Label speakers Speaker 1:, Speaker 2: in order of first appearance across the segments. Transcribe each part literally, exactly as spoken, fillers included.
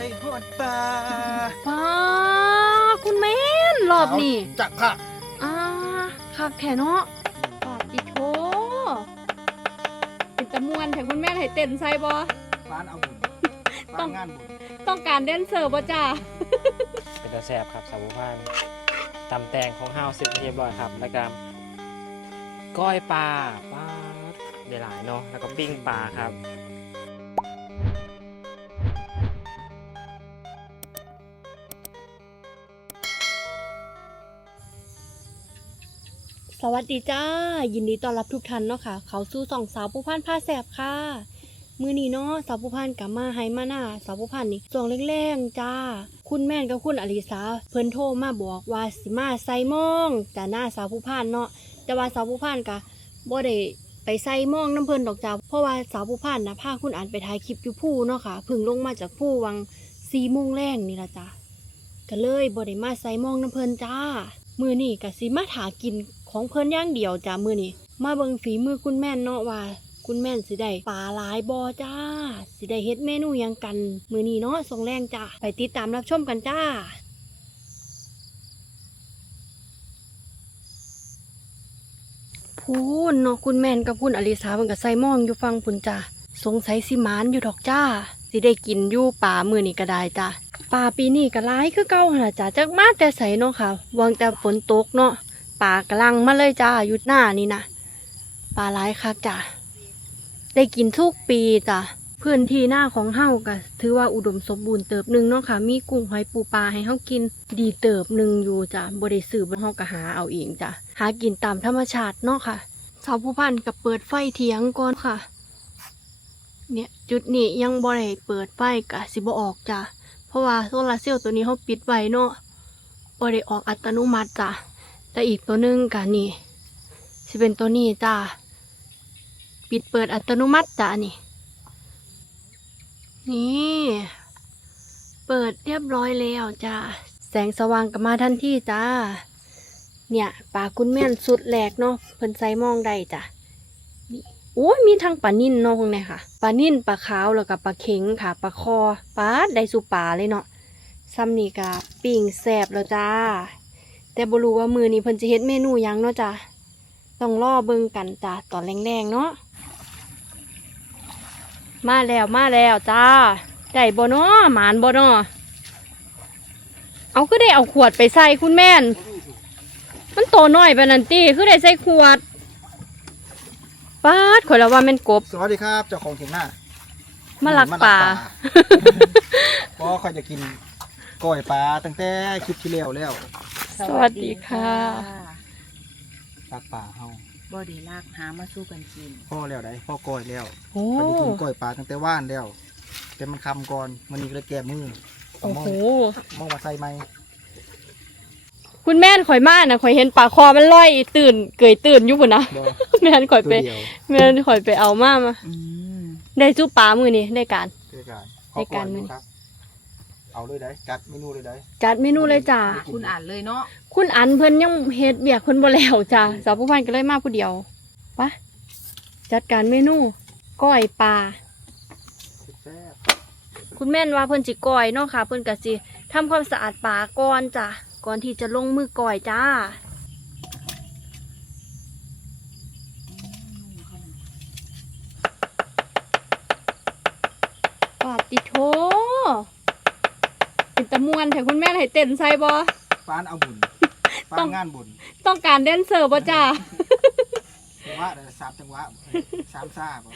Speaker 1: ยหดปลา
Speaker 2: ป้าคุณแม่นรอบนี้
Speaker 1: จักค่ะ
Speaker 2: อ่าคักแค่เนาะปาติโถเป็นตะมวนแต่คุณแม่ให้เต้นใส่บ่
Speaker 1: ร้านเอาบุญต้องงานบุญ
Speaker 2: ต้องการแดนเซอร์บ่จ้า
Speaker 3: เป็นตะแสบครับสาวผู้พันตำแตงของเฮาเสร็จเรียบร้อยครับแล้วก็ก้อยปลาปลาได้หลายเนาะแล้วก็ปิ้งปลาครับ
Speaker 2: สวัสดีจ้ายินดีต้อนรับทุกท่านเนาะค่ะเขาสู่สองสาวผู้พันผ้าแสบค่ะมือนี้เนาะสาวผู้พันกลับมาให้มาหน้าสาวผู้พันนี่ส่งแรงๆจ้าคุณแม่นกับคุณอลิสาเพิ่นโทรมาบอกว่าสิมาใส่มองจ้าหน้าสาวผู้พันเนาะแต่ว่าสาวผู้พันกะบ่ได้ไปใส่มองน้ำเพิ่นดอกจ้าเพราะว่าสาวผู้พันนะพาคุณอันไปถ่ายคลิปอยู่ผู้เนาะค่ะเพิ่งลงมาจากผู้วังสี่โมงแรงนี่ละจ้าก็เลยบ่ได้มาใส่มองน้ำเพิ่นจ้ามือนี่กะสิมาถากินของเพิ่นอย่างเดียวจ้ามือนี่มาเบิ่งฝีมือคุณแม่นเนาะว่าคุณแม่นสิได้ปลาหลายบ่จ้าสิได้เฮ็ดเมนูหยังกันมือนี้เนาะส่งแรงจ้าไปติดตามรับชมกันจ้าพูนเนาะคุณแม่นกับคุณอลิสาเพิ่นก็ใส่หม้องอยู่ฟังพุ่นจ้าสงสัยสิหมานอยู่ดอกจ้าสิได้กินอยู่ปลามื้อนี้ก็ได้จ้าปลาปีนี้ก็หลายคือเก่าหั่นล่ะจ้าจักมาแต่ไสเนาะค่ะวางแต่ฝนตกเนาะปลากำลังมาเลยจ้าอยู่หน้านี่นะปลาหลายคักจ้าได้กินทุกปีจ้ะพื้นที่หน้าของเฮาก็ถือว่าอุดมสมบูรณ์เติบหนึ่งเนาะค่ะมีกุ้งหอยปูปลาให้เฮากินดีเติบหนึ่งอยู่จ้ะบ่ได้ซื้อบ่เฮาก็หาเอาเองจ้ะหากินตามธรรมชาติเนาะค่ะสาวผู้พันก็เปิดไฟเถียงก่อนค่ะเนี่ยจุดนี้ยังบ่ได้เปิดไฟก็สิบ่ออกจ้ะเพราะว่าโซลาร์เซลล์ตัวนี้เฮาปิดไว้เนาะบ่ได้ออกอัตโนมัติจ้ะแต่อีกตัวหนึ่งก็นี่สิเป็นตัวนี้จ้ะปิดเปิดอัตโนมัติจ้ะนี่นี่เปิดเรียบร้อยแล้วจ้าแสงสว่างกับมาทันทีจ้าเนี่ยปลาคุณแม่นสุดแหลกเนาะเพิ่นใส่มองได้จ้ะนี่โอ้ยมีทั้งปลานิ่นเนาะพวกนี้ค่ะปลานิ่นปลาขาวแล้วก็ปลาเข็งค่ะปลาคอปลาได้สู่ปลาเลยเนาะซ้ำนี่ก็ปิ้งแซ่บแล้วจ้าแต่บ่รู้ว่ามือนี้เพิ่นจะเฮ็ดเมนูหยังเนาะจ้าต้องรอเบิ่งกันจ้าตอนแรงๆเนาะมาแล้วมาแล้วจ้าได้บ่เนาะหมานบ่เนาะเอาคือได้เอาขวดไปใส่คุณแม่นมันโตน้อยไปนั่นติคือได้ใส่ขวดป๊าดข่อยแล้วว่าแม่นกบ
Speaker 1: สวัสดีครับเจ้าของเถียงหน้า
Speaker 2: มาลักปลา
Speaker 1: เพราะเขาจะกินก้อยปลาตั้งแต่คลิปที่แล้วแล้ว
Speaker 2: สวัสดีค่ะ
Speaker 1: ลักปลาเฮา
Speaker 4: บ่ได้ลากหามาสู้กันกิน
Speaker 1: พ่อแล้วได้พ่อก้อยแล้ว
Speaker 2: โอ้
Speaker 1: เขาจะกินก้อยปลาตั้งแต่ว่านแล้วแต่มันคำก่อนมันนี่ก็เลยแก้มือ
Speaker 2: โอ้โห
Speaker 1: มองมาใส่ไหม
Speaker 2: คุณแม่นข่อยมาน่ะข่อยเห็นปลาคอมันลอยตื่นเกยตื่นอยู่พุ่นนะแม่นข่อยไปแม่นข่อยไปเอามามาได้สู้ปลามือนี่ได้การ
Speaker 1: ได้การ
Speaker 2: ได้การมือ
Speaker 1: เอาเลยได้จัดเมนูเลยได้
Speaker 2: จัดเมนูเลยจ้า
Speaker 4: คุณอ่านเลยเนาะ
Speaker 2: คุณอันเพิ่นยังเฮ็ดเบียกเพิ่นบ่แล้วจ้าสาวผู้พันก็เลยมาผู้เดียวปะจัดการเมนูก้อยปลาคุณแม่นว่าเพิ่นสิก้อยเนาะค่ะเพิ่นก็สิทำความสะอาดปลาก่อนจ้ะก่อนที่จะลงมือก้อยจ้าปาติโถเป็นตะมวนแต่คุณแม่ให้เต้นใส่บ่
Speaker 1: ปานเอาบุญปานงานบุญ
Speaker 2: ต้องการแดนเซอร์บ่จ้า
Speaker 1: จังหวะได้สามจังหวะสามซ่าบ่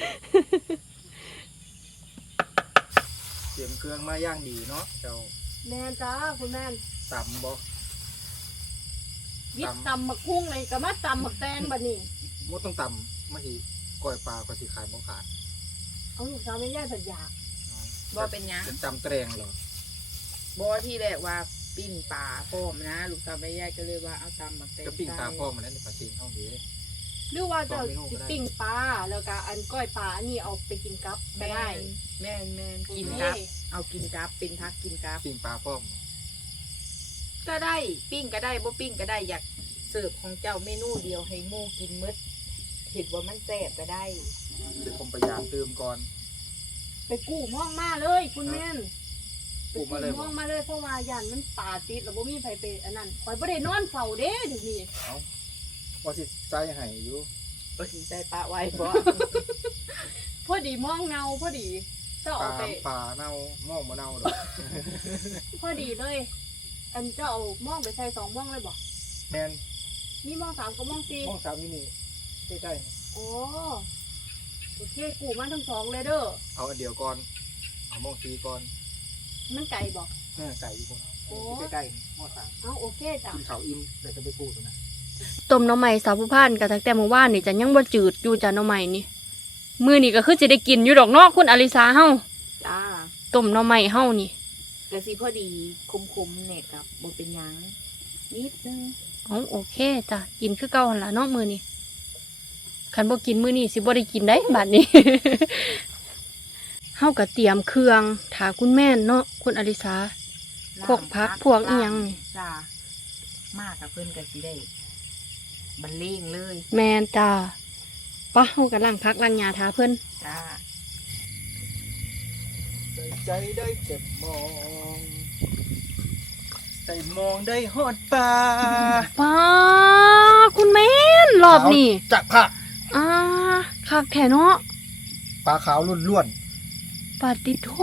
Speaker 1: เตรียมเครื่องมาย่างดีเนาะเจ้า
Speaker 2: แม่จ้าคุณแม่
Speaker 1: ตำบ่
Speaker 2: ยิบตำหมักคุ้งเลยก็มาตำหมักแตงบัดนี้
Speaker 1: บ่ต้องตำมาอีกก้อยปลาก็สิขายบ่ขาด
Speaker 2: เอาลูกสาวไม่ย่ายผัดยา
Speaker 4: บ่เป็นหยัง
Speaker 1: เป็นตำแตงเหรอ
Speaker 4: บ่ที่แรกว่าปิ้งปลาพร้อมนะลูกสาวไม่ย่ายก็เลยว่าเอาตำมาแตง
Speaker 1: ก็ปิ้งปลาพร้อมมันนั้นปลาชิงเฮาเด้
Speaker 2: หรือว่าจะสิปิ้งปลาแล้วก็อันก้อยปลาอันนี้เอาไปกินกับก็ได้
Speaker 4: แม่นแม่นกินกับเอากินกับเป็นพักกินกับ
Speaker 1: ปิ้งปลาพร้อม
Speaker 4: ก็ได้ปิ้งก็ได้บ่ปิ้งก็ได้อยากเสิร์ฟของเจ้าเมนูเดียวให้หมู่กินหมดเห็นว่ามันแซ่บก็ได้
Speaker 1: เดี๋ยวผมพยายามเติมก่อน
Speaker 2: ไปกู้ม่องมาเลยคุณแม่นไป
Speaker 1: ปลูกมาเลย
Speaker 2: ม
Speaker 1: บ่
Speaker 2: องมาเลยเพราะว่าย่านมันป่าติดแล้วบ่มีไผไปอันนั้นข่อยบ่ได้นอนเฝ้าเด้เดี๋ยวนี้
Speaker 1: ว่าสิใจให้อยู่
Speaker 4: บ่สิใจปะไว้บ่
Speaker 2: พอดีมองเงาพอดีเจ้า
Speaker 1: ป่า
Speaker 2: เอาไป
Speaker 1: ป่าเน่ามองบ่เน่าดอก
Speaker 2: พอดีเลย อันเจ้าเอามองไปใส่สองมองเลยบ่
Speaker 1: แม่น
Speaker 2: มีมองสามกับมองสี่
Speaker 1: มองสามนี่นี่ใกล้
Speaker 2: โอ้โอเคกูมาทั้งสองเลยเด้อ
Speaker 1: ๆเอาอันเดียวก่อนเอามองสีก่อน
Speaker 2: มันไก่บ่
Speaker 1: เออไก่อยู่พุ่น
Speaker 2: โอ้
Speaker 1: ใกล้ๆมองสาม
Speaker 2: เอาโอเคจ้ะ
Speaker 1: กินข้าวอิ่มเดี๋ยวจะไปปลูกตัวนั้น
Speaker 2: ต้มหน่อไม้สาวผู้พานกับตั้งแต่เมื่อวานนี่จะยังบ่จืดอยู่จ้ะหน่อไม้นี่มื้อนี้ก็คือสิได้กินอยู่ดอกเนาะคุณอลิสาเฮา
Speaker 4: จ้า
Speaker 2: ต้มหน่อไม้เฮานี่
Speaker 4: ก็สิพอดีคมๆเนี่ยกับบ่เป็นหยังนิดนึง
Speaker 2: เอาโอเคจ้ะกินคือเก่าหั่นล่ะเนาะมื้อนี้คันบ่กินมื้อนี้สิบ่ได้กินได้บัดนี้ เฮาก็เตรียมเครื่องถาคุณแม่นเนาะคุณอลิสา พวกผักพวกอิหยังนี่
Speaker 4: จ้ามากับเพิ่นก็สิได้บรรเลงเลย
Speaker 2: แม่นจ้าปะเฮาก็ล้างผักล้างหญ้าทาเพิ่น
Speaker 4: จ้า
Speaker 1: ใส่ใจได้เก็บมองใส่มองได้ฮอดป่า
Speaker 2: ป้าคุณแม่นรอบนี้
Speaker 1: จักผัก
Speaker 2: อ่าคักแท้เนาะ
Speaker 1: ปลาขาวล้วน
Speaker 2: ปาติโท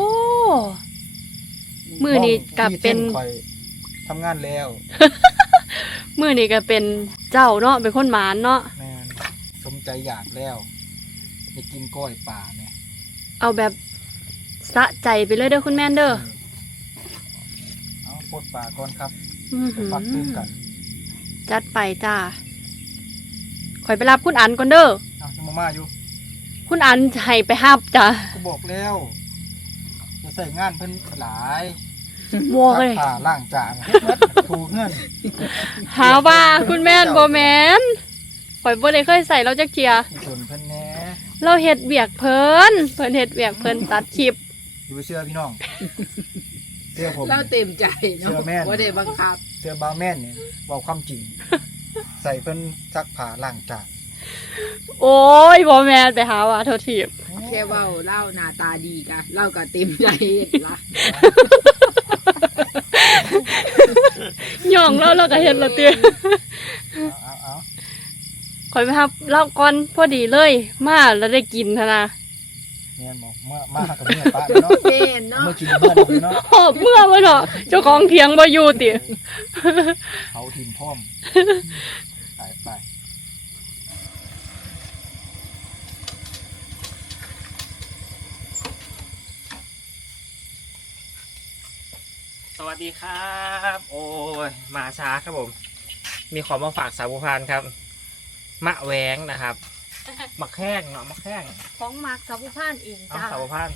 Speaker 1: ๆ
Speaker 2: มื้อนี้ก็เป็น
Speaker 1: ที่ส้ข่อยทำงานแล้ว
Speaker 2: มื้อนี้ก็เป็นเจ้าเนาะเป็นคนหมานเนาะ
Speaker 1: แม่นสมใจอยากแล้วไปกินกล้อยป่าเนี่ย
Speaker 2: เอาแบบสะใจไปเลยเด้อคุณแม่นเด้อ
Speaker 1: เอาปลดป่าก่อนครับ
Speaker 2: อื้อหือ
Speaker 1: ปักตื้มกัน
Speaker 2: จัดไปจ้าข่อยไปรับคุณอันก่อนเด้อ
Speaker 1: เอาจะมาม่าอยู่
Speaker 2: คุณอันให้ไปหับจ้ะ
Speaker 1: กูบอกแล้วจะใส่งานเพิ่นหลาย
Speaker 2: วัวเลย
Speaker 1: ซักผ้าล้างจานถูเงิน
Speaker 2: หาว่าคุณแม่นบ่แม่นข่อยบ่ได้เคยใส่เราจักเทีย
Speaker 1: อีส่วนเพิ่นแหน่
Speaker 2: เราเฮ็ดเวียกเพิ่นเพิ่นเฮ็ดเวียกเพิ่นตัดคลิป
Speaker 1: อยู่ไปเชื่อพี่น้องเชื่อผม
Speaker 4: เราเต็มใจเนาะ
Speaker 1: เชื่อแม่น
Speaker 4: บ่ได้บังคับ
Speaker 1: เชื่อบาวแม่นเนี่ยบอกความจริง ใส่เพิ่นซักผ้าล้างจาน
Speaker 2: โอ้ยบ่แม่นไปหาว่าโทษทีบ
Speaker 4: แค่เว้าเล่าหน้าตาดีกะเล่าก็เต็มใจเฮ็ดละ
Speaker 2: ย่องเราเราก็เฮ็ดและติ
Speaker 1: เอาเอา
Speaker 2: ข่อยไปหับเราก่อนพอดีเลย มาแล้วได้กินหั่นน่ะ
Speaker 1: แม่นบอกเมื่อมาหากับเมื่อป้าเนาะ
Speaker 4: แม่นเนาะ
Speaker 1: เมื่อกินเมื่อนี่เนาะ
Speaker 2: หอบเมื่อบ่เนาะเจ้าของเถียงบ่อยู่ติ
Speaker 1: เขาทิมพร้อมไปไป
Speaker 3: สวัสดีครับ โอ้ยมาช้าครับผม มีของมาฝากสาวผู้พานครับ มะแหวงนะครับมะแข้งเนาะมะแข้ง
Speaker 2: ของมักสาวผู้พานเอง
Speaker 3: เอา
Speaker 2: จ้า
Speaker 3: สาวผู้พาน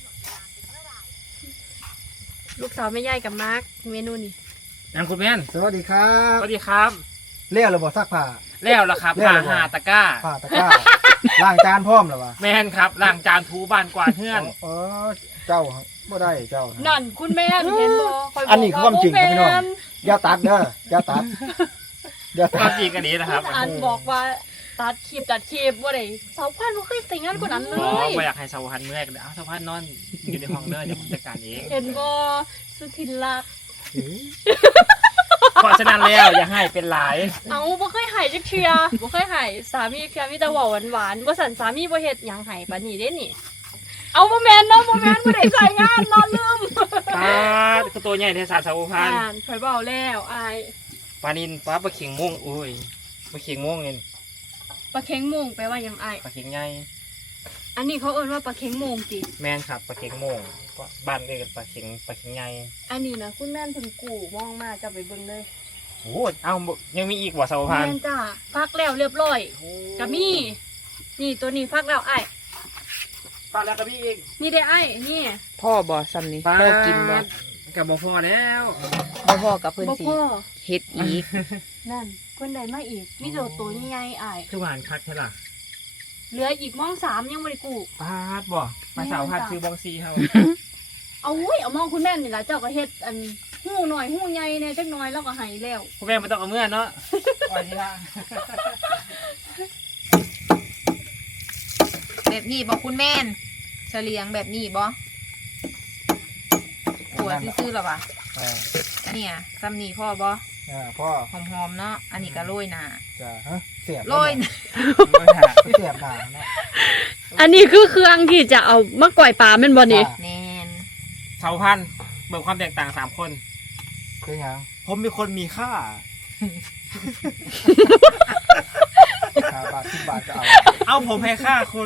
Speaker 2: ลูกสาวแม่ใหญ่กับมาร์กเมนูนี่
Speaker 3: ยังคุณแม่น
Speaker 1: สวัสดีครั
Speaker 3: ส
Speaker 1: บ
Speaker 3: วัสดีครับ
Speaker 1: เลี้ยวเราบอกซักผ้า
Speaker 3: แล้วละครับ
Speaker 1: แล้ว
Speaker 3: ผ่า
Speaker 1: เหรอ
Speaker 3: หาตะกร้า
Speaker 1: ผ้าตะกร้า ล้างจานพร้อมแล้ววะ
Speaker 3: แม่นครับล้างจานถูบ้านกวาดเฮือน
Speaker 1: เออเจ้าบ่ได้เจ้านะ
Speaker 2: นั่นคุณแม่นเห็นบ่ข่ยบก
Speaker 1: อันนี้คือความจริงครับพี่น้อง
Speaker 2: บ่แม่
Speaker 1: อย่าตัดเด้ออย่าตัดอย่า
Speaker 3: ค
Speaker 1: ตั
Speaker 3: วา
Speaker 1: ด
Speaker 3: มจริงกันนี้นะครับ
Speaker 2: อันบอกว่าตัดคลิปตัดคลิปบ่ได้สาวพันธุ์บ่เคยแต่งงานกว่านั้นเล
Speaker 3: อ๋อย ไม่อยากให้สาวผู้พานเมื่อยกันเลยเอาสาวผู้พานนอนอยู่ในห้องเด้อเดี๋ยวผมจัดการเอง
Speaker 2: เห็นบ่สุธินรัก
Speaker 3: เพราะฉะนั้นแล้วอย่าให้เป็นหลาย
Speaker 2: เอาบ่เคยให้จักเทื่อบ่เคยให้สามีเพียมีแต่เว้าหวานๆบ่สั่นสามีบ่เฮ็ดหยังให้ปานนี้เด้นี่ เอาบ่แม่นเนาะบ่แม่นบ่ได้ใส่งานนอนลืม
Speaker 3: ปลาคือตัวใหญ่เทศาสาวผู้พาน
Speaker 2: อ่านข่อยเว้าแล้วอาย
Speaker 3: ปลานินปลาปลาเข็งม่วงโอ้ยปลาเข็งม่วงนี่
Speaker 2: ปลาเค็งโมงแปลว่าหยังอาย
Speaker 3: ปลาเข็งใหญ่
Speaker 2: อันนี้เขาเอิ้นว่าปลาเค็งโมงติ
Speaker 3: แม่นครับปลาเข็งม่วงก็บ้านเรียกกันปลาเข็งปลาเข็งใหญ่
Speaker 2: อันนี้นะคุณแม่นเพิ่นกู้มองมาจะไปเบิ่งเลย
Speaker 3: โอ้เอาบ่ยังมีอีกบ่สาวผู้พาน
Speaker 2: แม่นจ้าฟักแล้วเรียบร้อยก็มี นี่ตัวนี้ฟักแล้วอ้าย
Speaker 3: ปลาแล้วก็มีอีก
Speaker 2: นี่ได้อ้ายนี่
Speaker 4: พ่อบ่ซ้ำนี่
Speaker 3: ปลา
Speaker 4: พ่อกินบ่
Speaker 3: กับบ่พอแล้ว
Speaker 4: บ่พ่อกับเพิ่น
Speaker 2: บ่
Speaker 4: สิ
Speaker 2: พอ
Speaker 4: เฮ็ดอีก
Speaker 2: นั่นเพิ่นได้มาอีกมีแต่ตัวใหญ่ๆอ้าย
Speaker 3: คือหวานคักใช่ล่ะ
Speaker 2: เหลืออีกมองสามยังบ่ได้กู้
Speaker 3: ปลาดบ่ปลาสาวพัดซื้อบองซีเฮา
Speaker 2: เอาเว้ยเอามองคุณแม่นนี่ล่ะเจ้าก็เฮ็ดอันหู้หน่อยหู้ใหญ่แน่จักหน่อยแล้วก็ให้แล้ว
Speaker 3: คุณแม่ไม่ต้องเอาเมื่อเนาะปล่อยทีละ
Speaker 4: แบบนี้บ่คุณแม่นเฉลียงแบบนี้บ่
Speaker 3: โอ้
Speaker 4: ขัวซื่อๆหรอวะ
Speaker 1: อ่า
Speaker 4: อันเนี้ยซัมนี่พ่อบ่
Speaker 1: อ่าพ่อ
Speaker 4: หอมๆเนาะอันนี้ก็โรยหน้า
Speaker 1: จะฮะเสียบ
Speaker 4: โรยหน้า
Speaker 1: เสียบหนาเนาะ
Speaker 2: อันนี้คือเครื่องที่จะเอามาก่อยปลาแม่นบ่นี่
Speaker 4: แมน
Speaker 3: ชาวพันธุ์เบิกความแตกต่างสามคน
Speaker 1: เป็นยัง
Speaker 3: ผมเป็นคนมีค่า
Speaker 1: ห้าบาทสิบบาทก็เอา
Speaker 3: เอาผมให้ค่าคุณ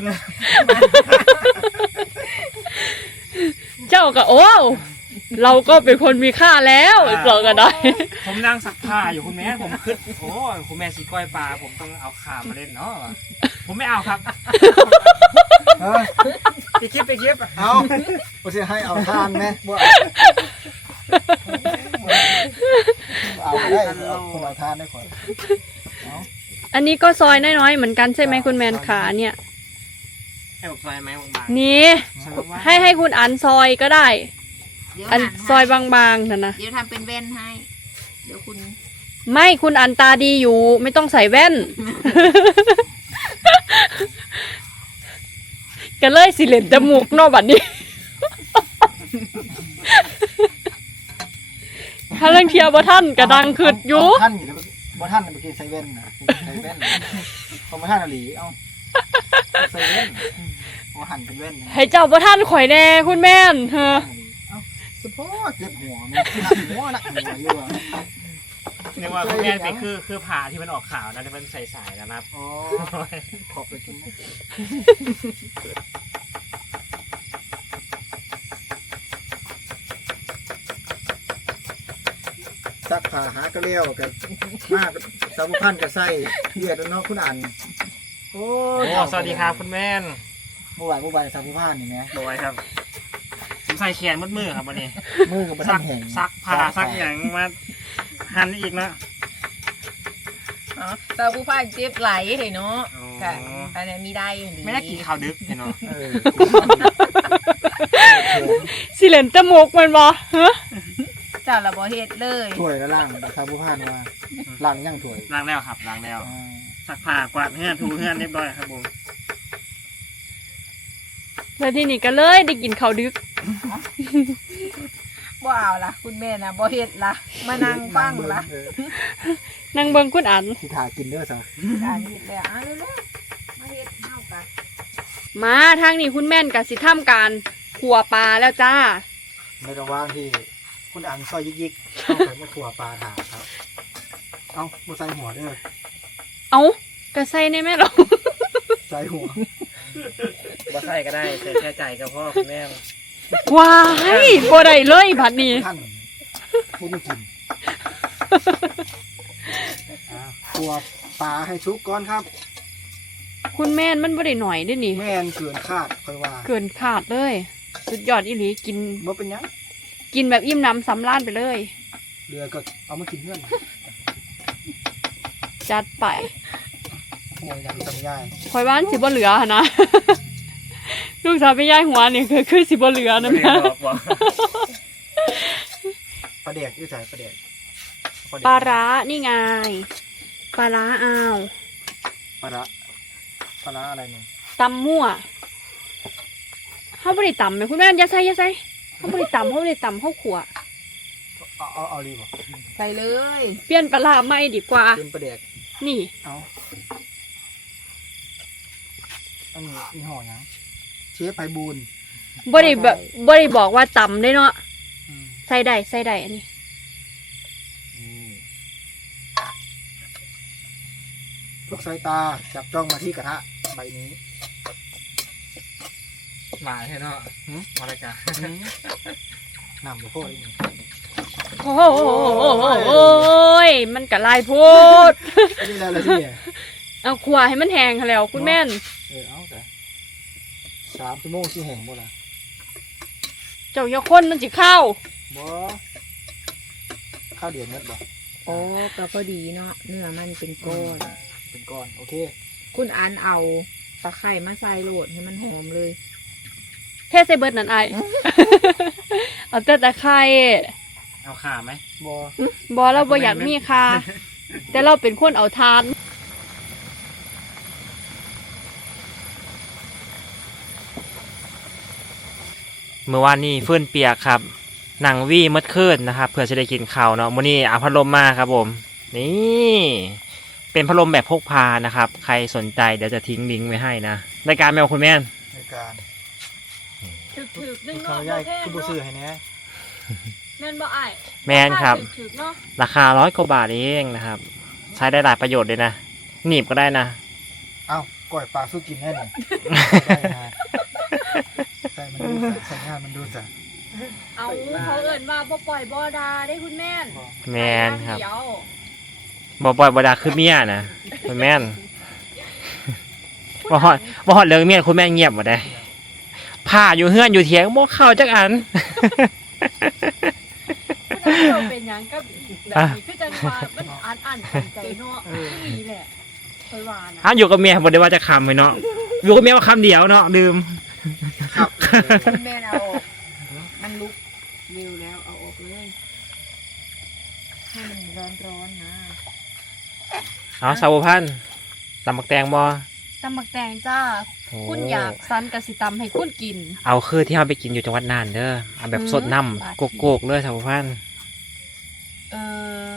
Speaker 2: เจ้าก็โอ้เราก็เป็นคนมีค่าแล้วเราก็ได้
Speaker 3: ผมนั่งซักผ้าอยู่คุณแม่ผมคิดโอ้คุณแม่สีก้อยปลาผมต้องเอาข่ามาเล่นเนาะผมไม่เอาครับ
Speaker 1: เออ
Speaker 3: ไปคลิปไปคลิป
Speaker 1: เอาบ่สิให้เอาทานไหมบ่เอาเอาได้เอาคนเอาทานได้ก่อนเอา
Speaker 2: อันนี้ก็ซอยน้อยๆเหมือนกันใช่ไหมคุณแมนขาเนี่ย
Speaker 3: ให้ผมซอยไหมบาง
Speaker 2: นี่
Speaker 3: ๆ
Speaker 2: ให้ให้คุณอันซอยก็ได้
Speaker 4: เดี๋ยว
Speaker 2: อัน
Speaker 4: หั่น
Speaker 2: ซอย
Speaker 4: ให้
Speaker 2: บางๆนั่นนะ
Speaker 4: เดี๋ยวทำเป็นแว่นให้ เดี๋ยวคุณ
Speaker 2: ไม่คุณอันตาดีอยู่ ไม่ต้องใส่แว่น กันเลยสิเลนจมูกเนอกบัดนี้ ถ้าเรื่องเทียบบ่ท่านกระดังขึ้นอยู่
Speaker 1: ท่านอยู่แล้วบ่ท่านเมื่อกี้ใส่เว่นนะใส่เว่นเอาบ่ท่านอหลีเอาใส่เว่นเอาหั่นเป็นเว่นนะ
Speaker 2: ให้เจ้าบ่ท่านข่อยแน่คุณแม่นเฮ้อ
Speaker 1: เอาเฉพาะเจ็บหัวมันหนักหัวหนักหัวอยู่อะ
Speaker 3: นึกว่าคุณแม่ไปคือคือผ่าที่มันออกขาวนะที่มันใสๆนะครับ
Speaker 1: อ๋อขอบไปกินนะซักผ้าหากระเลี้ยวกันมากสาวพันกับไส้เดือดแล้วเนาะคุณอันโอ้
Speaker 3: โอ้สวัสดีครับคุณแม่น
Speaker 1: เมื่อวานเมื่อวานสาวพันนี่ไหม
Speaker 3: บอยครับผมใส่แขนมัดมือครับวันนี้
Speaker 1: มือกับมัน
Speaker 3: ซัก
Speaker 1: แห้ง
Speaker 3: ซักผ้าซักอย่างมาหั่นอีกนะ
Speaker 4: อ๋อตาผู้พ่านเจ็บไหลเห็นเนาะ
Speaker 3: อ๋อ
Speaker 4: ค่ะอันนี้มีได้ดี
Speaker 3: ไม่ได้กินข้าวดึกเห็นเนาะ
Speaker 1: เออ
Speaker 2: สิเลนจมูกแมันบ่เฮ้อ
Speaker 4: เจ้าละบ่เฮ็ดเลย
Speaker 1: ถ้วยแล้วล่างสาวพันว่าล่างย่างถ้วย
Speaker 3: ล้างแล้วครับล้างแล้ว
Speaker 1: อ่า
Speaker 3: ซักผ้ากวาดเฮือนถูเฮือนเรียบร้อยครับผม
Speaker 2: แล้วทีนี้ก็เลยได้กินข้าวดึก
Speaker 4: บ่เอาล่ะ คุณแม่นะบ่เฮ็ดล่ะ มานั่งฟังล่ะ
Speaker 1: เออ
Speaker 2: นั่งเบิ่งคุณอัน
Speaker 1: ที่ถ่ายกินเด้อสาว
Speaker 4: อันนี้แล้วเอาเร็วๆมาเฮ็ดเฮากัน
Speaker 2: มาทางนี้คุณแม่นกับสิทำการขัวปลาแล้วจ้า
Speaker 1: ไม่ต้องว่างที่คุณอันซอยยิกๆต้องไปมาขัวปลาถาครับเอามาใส่หัวเด้อ
Speaker 2: เอากระใส่ในแม่หรอ
Speaker 1: ใส่หัว
Speaker 3: บ่ใส่ก็ได้ใส่แค่ใจกับพ่อคุณแม่
Speaker 2: ว้ายบ่ได้เลยบัดนี้
Speaker 1: ท่านพูดไม่กินอ่าขัวปลาให้ชุกก่อนครับ
Speaker 2: คุณแม่นมันบ่ได้หน่อยเด้อนี่
Speaker 1: แม่นเกินคาดค่อยว่า
Speaker 2: เกินขาดเลย สุดยอดอีหลีกิน
Speaker 1: บ่เป็นหยัง
Speaker 2: กินแบบอิ่มน้ำสำราญไปเลย
Speaker 1: เรือก็เอามากินเพื่อน
Speaker 2: จัดไป
Speaker 1: โอ้ยอยากทำย่าย
Speaker 2: คอยว่าอันสิบ่เหลือหั่นนะ ลูกสาวไปย้ายหัวนี่คือคือสิบ่เหลือนะแม่
Speaker 3: บอกบอก
Speaker 1: ปลาแดกด้วยสายปลาแดกแดก
Speaker 2: ปลาร้านี่ไงปลาร้าอ้าว
Speaker 1: ปลาร้าปลาร้าอะไรเนี่ย
Speaker 2: ตำมั่วเฮาบ่ได้ตำแม่คุณแม่นอย่าใส่อย่าใส่เฮาบ่ได้ตำเฮาบ่ได้ตำเฮาขัว
Speaker 1: เอาเอาเอารีบบอก
Speaker 4: ใส่เลย
Speaker 2: เปลี่ยนปลาร้าใหม่ดีกว่า
Speaker 1: เป็นปลาแดก
Speaker 2: นี่
Speaker 1: เอาอันนี้มีห่อหยังเชฟไพบูลย์
Speaker 2: บ่ได้แบบบ่ได้บอกว่าตำได้เนาะ
Speaker 1: อืม
Speaker 2: ใส่ได้ใส่ได้อันนี้
Speaker 1: นี่ลูกสายตาจับจ้องมาที่กระทะใบนี้
Speaker 3: หมาใช่เนาะ
Speaker 1: หืม
Speaker 3: มารายการ
Speaker 1: นำมาโพดนี่
Speaker 2: โอ้โหยมันกะลายโพด
Speaker 1: อันนี้อะไรล่ะที่เนี่ย
Speaker 2: เอาขัวให้มันแห้งหั่นแล้วคุณแม่น
Speaker 1: เออเอาแต่สามชั่วโมงที่แห่งหมดละ
Speaker 2: เจ้าอย่าคนมันสิเข้า
Speaker 1: บ่ข้าวเดียวเม็ดบ่
Speaker 4: โอ้ก็พอดีเนาะเนื้อมันเป็นก้อน
Speaker 1: เป็นก้อนโอเค
Speaker 4: คุณอันเอาตะไคร่มาใส่โหลดให้มันหอมเลย
Speaker 2: เทใส่เบิดนั่นไอาย เอาแต่ตะไคร้
Speaker 3: เอาข่าไหม
Speaker 1: บ่
Speaker 2: บอเราบ่อยากมีค่ะ แต่เราเป็นคนเอาทาน
Speaker 3: เมื่อวานนี้เฟื่อนเปียกครับหนังวี่มดขึ้นนะครับเพื่อจะได้กินข้าวเนาะมื้อนี้เอาพัดลมมาครับผมนี่เป็นพัดลมแบบพกพานะครับใครสนใจเดี๋ยวจะทิ้งลิงก์ไว้ให้นะรายการแมวคุณแม่น
Speaker 1: ในการ
Speaker 2: ถึกๆนึง
Speaker 1: ข้า
Speaker 2: เนาะ
Speaker 1: วใหญ่
Speaker 2: บ่แพง
Speaker 1: คือบ่ซื้อให้แน่
Speaker 2: แม่นบ่อ้าย
Speaker 3: แมนครับ
Speaker 2: ถึกๆเนาะ
Speaker 3: ราคาร้อยกว่าบาทเองนะครับ ใช้ได้หลายประโยชน์เลยนะหนีบก็ได้นะ
Speaker 1: เอ้าก้อยปลาสู้กินแน่นี่ได้นะใส่มันดูซะใส่งานมันดูจ้ะ
Speaker 2: เอาเขาเอิ้นว่าบ่ปล่อยบ่ดาได้คุณแม่น
Speaker 3: แมนครับ
Speaker 2: เดี๋ยว
Speaker 3: บ่ปล่อยบ่ดาคือเมียนะคุณแม่นบ่ฮอดบ่ฮอดเรื่องเมียคุณแม่เงียบหมดเลยผ้าอยู่เฮือนอยู่เถียงบ่เข้าจักอัน
Speaker 2: เราเป็นหยังกับแบบนี้คือจังว่ามันอ่านอ่านๆใจเนาะนี่แหละค่อยว่านะ
Speaker 3: อ้าวอยู่กับเมียบ่ได้ว่าจะคำไปเนาะอยู่กับเมียว่าคำเดียวเนาะลืม
Speaker 1: ครับ
Speaker 4: คุณแม่เอาออกมันลุกเร็วแล้วเอาออกเลยให้มันร้อนๆนะ
Speaker 3: เอาสาวพันธุ์ตำบักแตงบ่
Speaker 2: ตำบักแตงจ้า
Speaker 3: โอ้
Speaker 2: คุณอยากซันกะสิตำให้คุณกิน
Speaker 3: เอาคือที่เราไปกินอยู่จังหวัดน่านเด้อเอาแบบสดน้
Speaker 2: อืม
Speaker 3: ำโกกๆเลยสาวพันธุ์
Speaker 2: เออ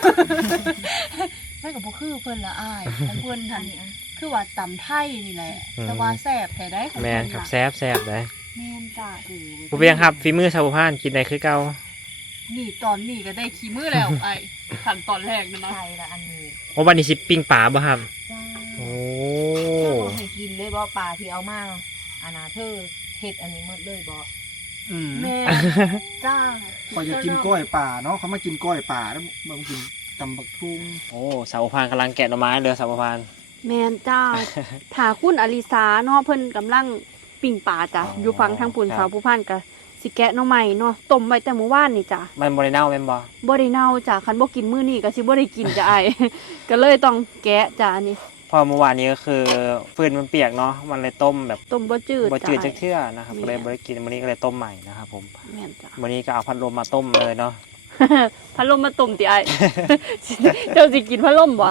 Speaker 2: ไม่กับพวกคือเพิ่นละอ้ายของเพิ่นทันคือว่าตำไทยนี่แหละ แต่ว่าแซ่บแท้ได้ของ
Speaker 3: แม
Speaker 2: เพิ่
Speaker 3: น
Speaker 2: น
Speaker 3: ครับ
Speaker 2: ล่ะ
Speaker 3: แซ่บแซ่บเลย
Speaker 2: แม่นจ้าเออ
Speaker 3: ผู้เบียงครับฝีมือสาวพันธุ์กินได้คือเก่า
Speaker 2: นี่ตอนนี้ก็ได้ขี้มือแล้วไอ้ขั้นตอนแรกนั่นเนาะ
Speaker 4: ใช่ละอันนี้
Speaker 3: โอ้วันนี้สิปิ้งปลาบ่ครับ
Speaker 4: จ้า
Speaker 3: โอ้
Speaker 4: บอกให้กินเลยบ่ปลาที่เอามาอานาเธอเฮ็ดอันนี้หมดเลยบ่
Speaker 1: อืม
Speaker 2: แม่จ้า
Speaker 1: พอจะกินกล้อยป่าเนาะเขามากินกล้อยป่าแล้วมากินตำบักทุ่ง
Speaker 3: โอ้สาวพันธุ์กำลังแกะหน่อไม้เลยสาวพันธุ์
Speaker 2: แม่นจ้าถ้าคุณอลิสาเนาะเพิ่นกำลังปิ้งปลาจ้ะ
Speaker 3: อ๋อ
Speaker 2: อยู่ฝั่งทางปุ่น
Speaker 3: ครับ
Speaker 2: สาวผู้พันก็สิแกะหน่อไม้เนาะต้มไว้แต่เมื่อวานนี่จ้ะ
Speaker 3: มันบริเน่าเป็นบ่
Speaker 2: บ่ได้เน่าจ้ะคันบ่กินมื้อนี้ก็สิบ่ได้กินจ้ะไอ้ ก็เลยต้องแกะจ้ะอันนี้
Speaker 3: พอเมื่อวานนี้ก็คือฟืนมันเปียกเนาะมันเลยต้มแบบ
Speaker 2: ต้มบ่จืด
Speaker 3: บ่จืดจั
Speaker 2: จ้ะ
Speaker 3: กเทื่อนะครับ
Speaker 2: แม่
Speaker 3: ก็เลยบ่ได้กินวันนี้ก็เลยต้มใหม่นะครับผม
Speaker 2: แม่นจ้ะ
Speaker 3: วันนี้ก็เอาพัดลมมาต้มเลยเนาะ
Speaker 2: พัดลมมาต้มติไอ้ เจ้าสิกินพัดลมบ่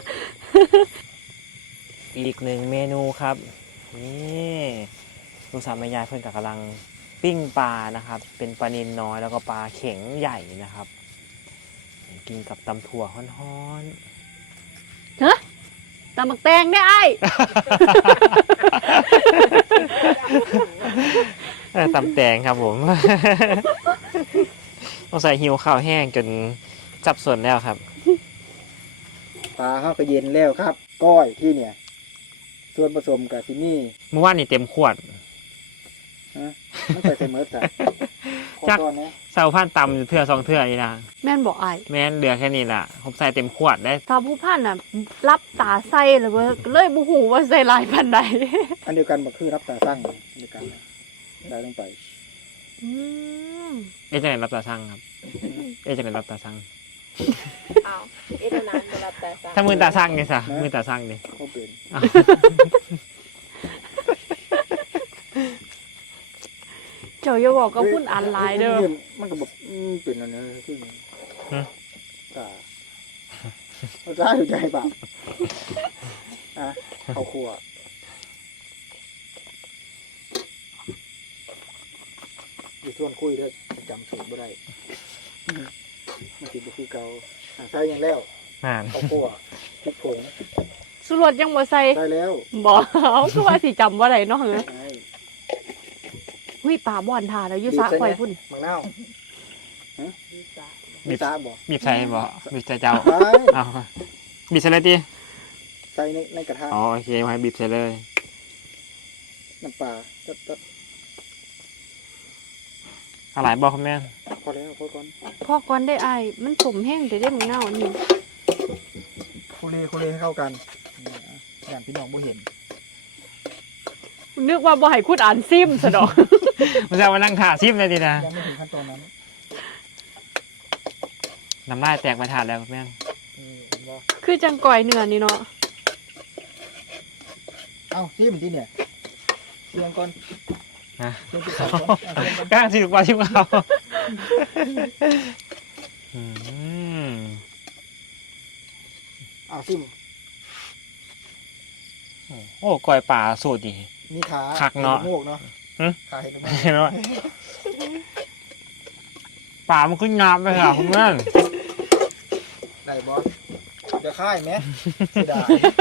Speaker 3: อีกหนึ่งเมนูครับนี่ลูกสาวแม่ยายเพื่อนกับกำลังปิ้งปลานะครับ เป็นปลานิลน้อยแล้วก็ปลาเข็งใหญ่นะครับ กินกับตำถั่วฮ้อน
Speaker 2: ฮะตำบักแตงเนี่ยไอ้
Speaker 3: ๆ เออตำแตงครับผม ต้องใส่หิวข้าวแห้งจนจับส่วนแล้วครับ
Speaker 1: ปลาเขาก็เย็นแล้วครับ ก้อยที่เนี่ย ส่วนผสมกับซินี่
Speaker 3: เมื่อวานนี่เต็มขวด
Speaker 1: ฮะไม่ใส่ใส่เมิร์ดจ้ะขอ
Speaker 3: จัก
Speaker 1: ก้อนนะ
Speaker 3: เสาผ่านตำอยู่เทื่อสองเทื่อนี่นะ
Speaker 2: แม่นบ่ไอ้
Speaker 3: แม่นเหลือแค่นี้ล่ะผมใส่เต็มขวดได้
Speaker 2: สาวผู้พันน่ะรับตาใส่เลยเว้ยเลยบ่ฮู้ว่าใส่หลายปานใด
Speaker 1: อันเดียวกันมันคือรับตาสั่งอันเดียวกันนะได้ลงไป
Speaker 2: อืม
Speaker 3: เอ๊ะจะไหนรับตาสั่งครับ เอ๊ะจะไหนรับตาสั่ง
Speaker 4: เอาเอ็ดนานบ่รับแต่ซะ
Speaker 3: ถ้ามือตาสั่งนี่ซะมือตาสั่งดิ
Speaker 1: เขาเป็น
Speaker 3: อ้าว
Speaker 2: เจ้าอย่าบอกกับคุณอันหลายเด้อ
Speaker 1: มันก็บอกอืมเป็นอันนี้คือตาเขาได้หรือใจเปล่าอ่ะเขาครัวอยู่ส่วนคุยเด้อจำสูตรบ่ได้มันติดบุคือเก่าอ่ะใส่ยังแล้ว
Speaker 3: นั่น
Speaker 1: เขาครัวพริกผง
Speaker 2: สุรสยังบ่ใส่
Speaker 1: ใส่แล้ว
Speaker 2: บ่เอาคือว่าสิจำบ่ได้เนาะเหรอ
Speaker 1: ใส่
Speaker 2: หุ้ยป่าบ่อนทาแล้วอยู่สระข่อยพุ่น
Speaker 1: มังนาว
Speaker 4: ดีจ้ะ
Speaker 1: มีซาบ่
Speaker 3: บีบใส่บ่บีบใส่เจ้า
Speaker 1: ใส่
Speaker 3: เอาบีบใส่เลยดิ
Speaker 1: ใส่ในในกระทะ
Speaker 3: อ๋อโอเคมาให้บีบใส่เลย
Speaker 1: น้ำปลาตัดตัด
Speaker 3: อะไรบอกคุณแม่
Speaker 1: พอแล้วพอก่อน
Speaker 2: พ่อก่อนได้อ้ายมันสมแห้งได้ได้มึงเน่านี่
Speaker 1: คุเรคุเรให้เข้ากันนี่อ่ะอย่างพี่น้องบ่เห็น
Speaker 2: นึกว่าบ่ให้คุณอ่านซิมซะดอก
Speaker 3: มันจะมานั่งถ่าซิมเลยดินะ
Speaker 1: ยังไม่ถึงขั้นตอนนั้น
Speaker 3: น้ำลายแตกมาถาดแล้วคุณแม่
Speaker 1: อืมเห็นบ่
Speaker 2: คือจังก่อยเนื้อนี่เนาะ
Speaker 1: เอ้าซิมที่เนี่ยเสียงก่อน
Speaker 3: นะ
Speaker 1: เสียงที่สองก่อนเอาเสียงก่อน
Speaker 3: กล้าสิบกว่าชิบเขาอืม
Speaker 1: เอาซิม
Speaker 3: โอ้ก่อยป่าสูตรดิ
Speaker 1: มีขา
Speaker 3: คักเนาะ
Speaker 1: ห็ดโงกเนาะ
Speaker 3: หึ
Speaker 1: ขาเห็ดโงก
Speaker 3: เห็นไหมป่ามันขึ้นงามไปค่ะคุณแม่
Speaker 1: ได้บอจะค่ายไหมเสียดาย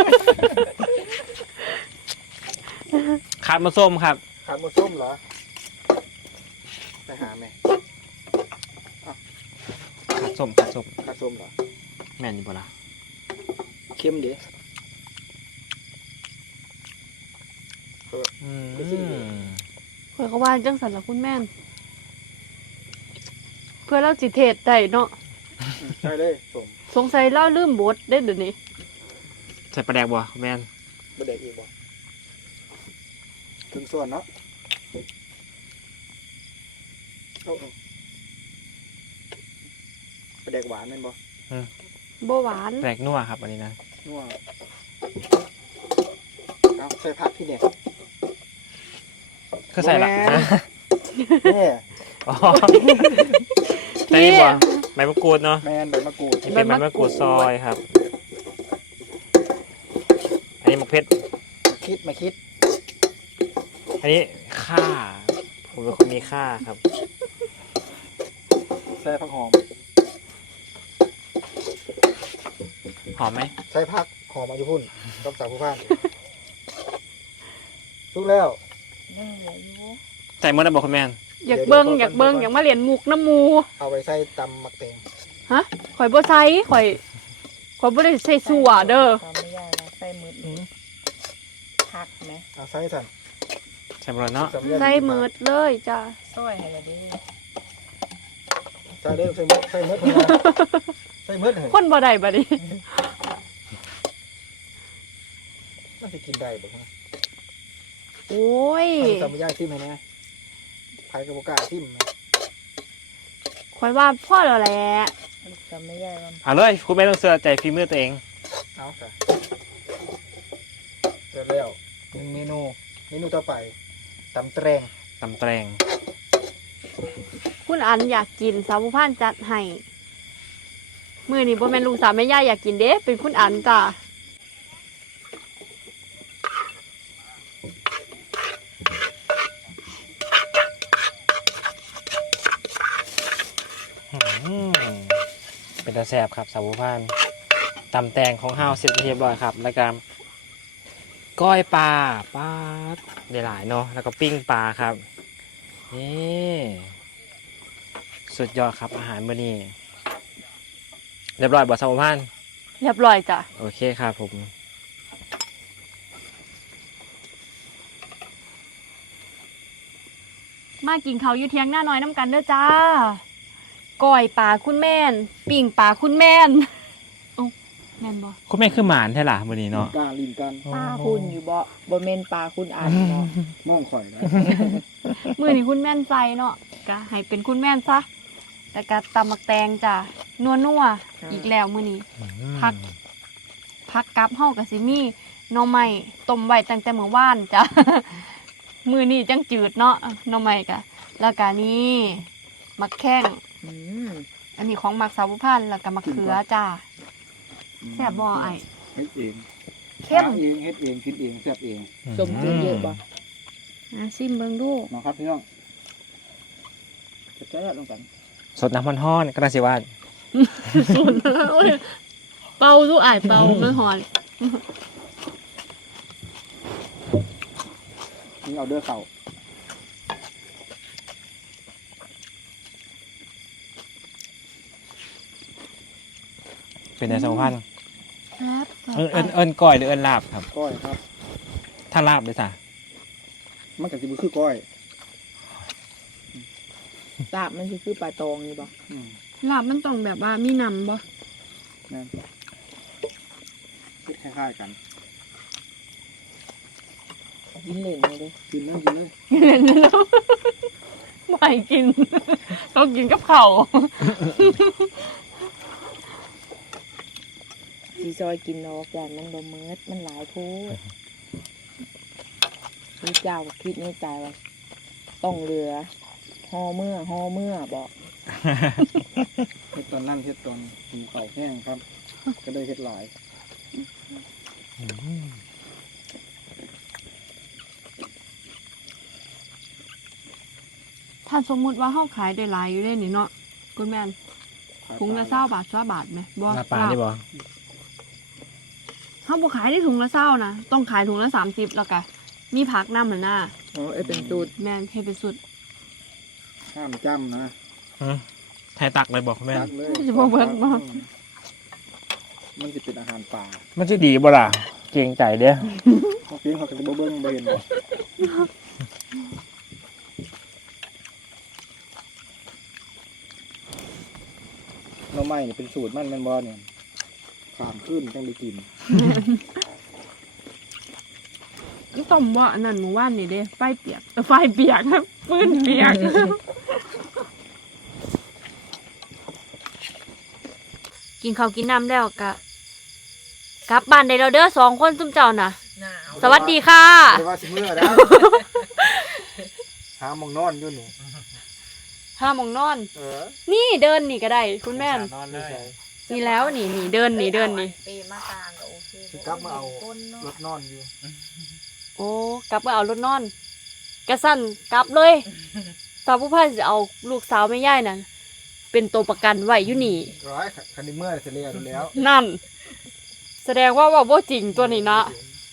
Speaker 3: ขาดมะส้มครับ
Speaker 1: ขาดหมดส้มเหรอไปหาแม่
Speaker 3: ขาดส้มขาดส้ม
Speaker 1: ขาดส้มเหรอ
Speaker 3: แม่นอยู่บ่ล่ะ
Speaker 1: เข้มดิ
Speaker 3: อืม
Speaker 2: เพื่อเขาว่าจังสันละคุณแม่น เพื่อเราจิเทศได้เนาะ
Speaker 1: ใช่เลยส้ม
Speaker 2: สงสัยเล่าลืมบทได้เดี๋ยวนี้
Speaker 3: ใส่ปลาแดกบ่คุณแม่น
Speaker 1: ไม่ได้อีกบ่ถึงส่วนเนาะเอาเอาไปแดกหวานแม่นบ่
Speaker 2: โบหวาน
Speaker 3: แปลกนัวครับอันนี้นะ
Speaker 1: นัวเอาใส่ผักที่เนี่ย
Speaker 3: ก็ใส่ละ
Speaker 1: แม่ นี่
Speaker 3: อ๋อใส่นี่บ่ใบมะกรูดเนาะ
Speaker 1: แมนใบมะกรูด
Speaker 3: นี่เป็นใบมะกรูดซอยครับ อันนี้มะเพ็ด
Speaker 1: มาคิดมาคิด
Speaker 3: อันนี้ข่า ผมเป็นคนมีข่าครับ
Speaker 1: ใส่ผักหอม
Speaker 3: หอมไหม
Speaker 1: ใส่ผักหอมอายุพุ่นกับสาวผู้พานสุกแล้ว
Speaker 4: ยังเหลืออยู่
Speaker 3: ใส่หมดแล้วบอกคุณแม่น
Speaker 2: อยากเบิ้งอยากเบิ้งอยากมาเรียนมุกน้ำหมู
Speaker 1: เอาไปใส่ตำหมักแตง
Speaker 2: ฮะข่อยบ่ใส่ข่อยข่อยบ่ได้ใส่สัวเด้อ
Speaker 4: ตามไม่ยากนะใส่มืดผักไหม
Speaker 1: เอาใส่สั่น
Speaker 3: ใส่หมดแล้วเนาะ
Speaker 1: สำเร็จ
Speaker 2: ใส่เมิดเลยจ้า
Speaker 4: ซอยให้ละเดิ
Speaker 1: ใส่เด้อใส่เมืดใส่เมืดเหรอใส่เมืดเหรอ
Speaker 2: คนบ่ได้บัดนี้
Speaker 1: มันจะกินได้บ่ฮะ
Speaker 2: โอ้ย
Speaker 1: มันจะไม่ย่ายทิ่มให้นะไผ่กระบอกกล้าทิ่มนะ
Speaker 2: ข่อยว่าพ่อแล้วแหละ
Speaker 4: ตามไม่ยากมัน
Speaker 3: เอาเลยคุณแม่ต้องเสือใจฝีมือตัวเอง
Speaker 1: เอาใส่เสร็จแล้วหนึ่งเมนูเมนูต่อไปตำแตรง
Speaker 3: ตำแตรง
Speaker 2: คุณอันอยากกินสาวผู้พานจัดให้มื้อนี้บ่แม่นลุงสาวแม่ย่าอยากกินเด้เป็นคุณอันจ้า
Speaker 3: อืมเป็นตาแสบครับสาวพานตำแตงของเฮาเสร็จเรียบร้อยครับ แล้วก็ก้อยปลาปลาได้หลายเนาะแล้วก็ปิ้งปลาครับนี่สุดยอดครับอาหารมื้อนี้เรียบร้อยบ่สาวพาน
Speaker 2: เรียบร้อยจ้ะ
Speaker 3: โอเคครับผม
Speaker 2: มากินข้าวอยู่เที่ยงหน้าน้อยน้ำกันเด้อจ้าก้อยปลาคุณแม่นปิ้งปลาคุณแม่นเอ้าแม่นบ่
Speaker 3: คุณแม่คือหมานใช่หรอมื้อนี้เนาะ
Speaker 1: กล้าลินกัน
Speaker 4: ปลาคุณอยู่บ่บ่แม่นปลาคุณอ่านบ่
Speaker 1: มองข่อยนะ
Speaker 2: มื้อนี้คุณแม่นใส่เนาะก็ให้เป็นคุณแม่นซะแต่ก็ตำมักแตงจ้ะนัวๆอีกแล้วมื้อนี้ ผัก ผักกับเฮาก็สิมีหน่อไม้ต้มไว้ตั้งแต่เมื่อวานจ้ะ มื้อนี้จังจืดเนาะหน่อไม้ก็แล้วก็นี่มักแข้ง
Speaker 4: อืม
Speaker 2: อันนี้ของมักสาวผู้พันแล้วก็มะเขือจ้าแซ่บบ่ไอ้
Speaker 1: เฮ็ดเอง
Speaker 2: เข้ม
Speaker 1: หาเองเฮ็ดเองกินเองแซ่บเอง
Speaker 4: สมเกลือเยอะบ่
Speaker 2: อ่ะซิมเบิ่งดู
Speaker 1: มาครับพี่น้องจะแซ่บลงกัน
Speaker 3: สดน้ำมันห้อนก็น่าสิว่า
Speaker 2: ส่วนโอ้ยเป่าดูไอ้ายเป่ามันหอน
Speaker 1: นี่เอาเด้อเข่า
Speaker 3: เป็นไงสาวพัน
Speaker 2: ครับ
Speaker 3: เอิญเอิญเอิญก้อยหรือเอิญลาบครับ
Speaker 1: ก้อยครับ
Speaker 3: ถ้าลาบเลยจ้ะ
Speaker 1: มันก็สิบ่คือก้อย
Speaker 4: ลาบมันสิคือปลาตองอยู่บ่
Speaker 1: อืม
Speaker 2: ลาบมันต้องแบบว่ามีน้ำบ่
Speaker 1: แม่นเฮ็ดคล้ายๆกัน
Speaker 4: กินเล่นเลยเด้
Speaker 1: กินเลยกินเลย
Speaker 2: เห็นแล้วไม่กิน ต้องกินกับข้าว
Speaker 4: สิซอยกินนอกอย่างมันบ่เมิดมันหลายโพดมีเจ้าคิดในใจว่าต้องเหลือห่อเมื่อห่อเมื่อบอก
Speaker 1: เฮ็ดตอนนั้นเฮ็ดตอนกินเข่าวแห้งครับ ก็ได้เฮ็ดหลาย
Speaker 2: ถ้าสมมุติว่าเฮาขายได้หลายอยู่เลยนี่เนาะคุณแม่นถุงละเศร้าบาทเศร้าบาทไหมบ่
Speaker 3: หน้าปลานี่บ่
Speaker 2: เขาบอกขายได้ถุงละเศร้านะต้องขายถุงละสามสิบแล้วก็มีผักน้ำเหมือนหน้า
Speaker 1: อ๋อเอยเป็นสูตร
Speaker 2: แม่นให้เป็นสุด
Speaker 1: ห้ามจ้ำนะ
Speaker 3: ไทยตักเลยบอกแม่
Speaker 1: ตักเลย
Speaker 2: จะบ่เบิดบ่
Speaker 1: มันจะเป็นอาหารป่า
Speaker 3: มันจะดีบ่ล่ะเกรงใจเด้อ
Speaker 1: เขาเพียงเขาก็จะบ่เบิ้งบ่เห็นบ่หน่อไม้เนี่ยเป็นสูตรมันแม่นบ่เนี่ยขามขึ้นจังได้กิน
Speaker 2: ต้มว่าอันนั้นหมู่บ้านนี่เด้ไฟเปียกเออไฟเปียกครับปืนเปียก กินข้าวกินน้ำแล้วกะกลับบ้านได้แล้วเด้อสองคนซุ่มเจ้าน่ะ
Speaker 4: หนาว
Speaker 2: สวัสดีค่ะ
Speaker 1: แต่ว่าสิเมื่อแล้ว หาหมองนอนอยู่นี่
Speaker 2: ห้าโมงนอน
Speaker 1: เออ
Speaker 2: นี่เดินนี่ก็ได้ คุณแม่น
Speaker 3: นอนเลย
Speaker 2: นี่แล้วนี่นี่เดินนี่เดินนี่
Speaker 4: เปมากลางก็โอเค
Speaker 1: สิกลับมาเอา
Speaker 4: คนเนาะ
Speaker 1: รถนอนอยู่
Speaker 2: โอ้กลับมาเอารถนอนกระสั้นกลับเลย ตาผู้พ่ายจะเอาลูกสาวไม่ย่ายน่ะเป็นตัวประกันไว้อยู่นี่
Speaker 1: ร้อยคันนี้เมื่อเสร็จแล้วแล้ว
Speaker 2: นั่น แสดงว่าว่าบ่จริงตัวนี้นะ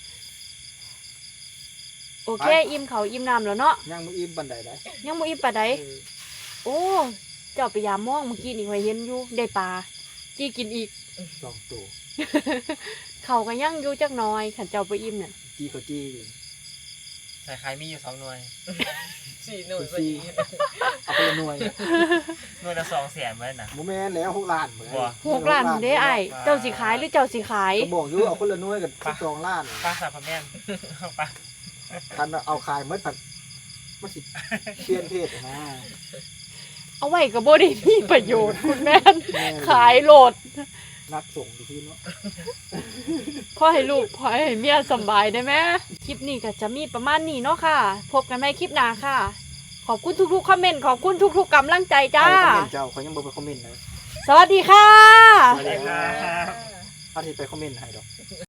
Speaker 2: โอเค อิ่มเขาวอิ่มน้ำแล้วเนาะ
Speaker 1: ย่างมืออิ่มบันไดได้
Speaker 2: ยังบ่อิ่มปานใดโอ้เจ้าไปยามมองเมื่อกี้นี่ข่อยเห็นอยู่ได้ปลาจี้กินอีก
Speaker 1: สองตัว
Speaker 2: เขาก็ยังอยู่จักหน้อยขันเจ้าไปอิ่มน่ะ
Speaker 1: จี้เขาจี้
Speaker 3: ใส่ไข่มีอยู่สองหน่วย
Speaker 4: สี่หน่วย
Speaker 1: ซีเอาไปละหน่วย
Speaker 3: หน่วยละสองแสนไว้นะ
Speaker 1: โมแมนแล้วหกล้านเหมือน
Speaker 3: บ่
Speaker 2: หกล้านได้อ้ายเจ้าสิขายหรือเจ้าสิขาย
Speaker 1: ก็บอกอยู่เอาคนละหน่วยกับสิบสองล้าน
Speaker 3: ป้าสาวพะแม่นป้า
Speaker 1: คันเอาขายเมื่อผัดมันสิเปลี่ยนเพศนะ
Speaker 2: เอาไว้ก็บ่ได้มีประโยชน์คุณแม่นขายโหลด
Speaker 1: นัดส่งดีขึ้นเนาะ
Speaker 2: พ่อให้ลูกพ่อให้เมียสำบายได้ไหมคลิปนี้ก็จะมีประมาณนี้เนาะค่ะ พบกันในคลิปหน้าค่ะ ขอบคุณทุกๆคอมเมนต์ ขอบคุณทุกๆกำลังใจจ้า
Speaker 1: ใครคอมเมนต์เจ้าเขายังบอกไปคอมเมนต์นะ
Speaker 2: สวัสดีค่ะ
Speaker 1: สวัสดีครับอาทิตย์ไปคอมเมนต์ให้ดอก